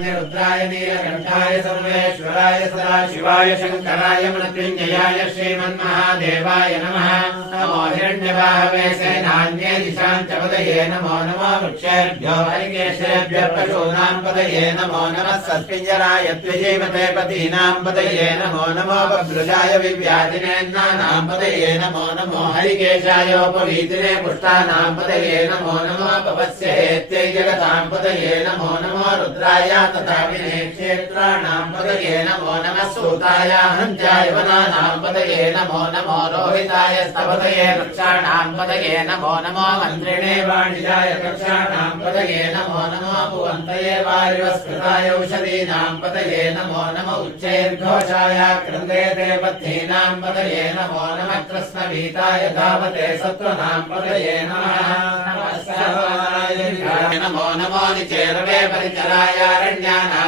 రుద్రాయ నీలకంఠాయ సర్వేశ్వరాయ సదాశివాయ శంకరాయ మృత్యుంజయాయ శ్రీమన్మహాదేవాయ నమ. నమో हिरण्यवाहवे सेनान्ये दिशां च पदये नमो नमो वृक्षेभ्यो हरिकेशेभ्यः पशूनां पदये नमो नमः सत्पिञ्जराय त्वजीवते पतीनां पदये नमो नमो बभ्रुजाय विव्याधिनेन्नानां पदये नमो नमो हरिकेशायोपवीतिने पुष्टानां पदये नमो नमो पवस्य हेत्यै जगतां पदये नमो नमो रुद्राय तथा क्षेत्राणां पदये नमो नमः सूताय हन्त्याय वनानां पदये नमो नमो रोहिताय स्तपदये वृक्षाणां पदये नमो नमो मन्त्रिणे वाणिजाय कक्षाणां पदये नमो नमो भुवन्तये वायुवस्कृताय औषधीनां पदये नमो नमो उच्चैर्घोषाय क्रन्देते पथीनां पदये नमो नमः कृष्णवीताय धावते सत्त्वनां पदये नमः नमः सर्वाय नमो नमो निचेरवे परिचरायारण्यानां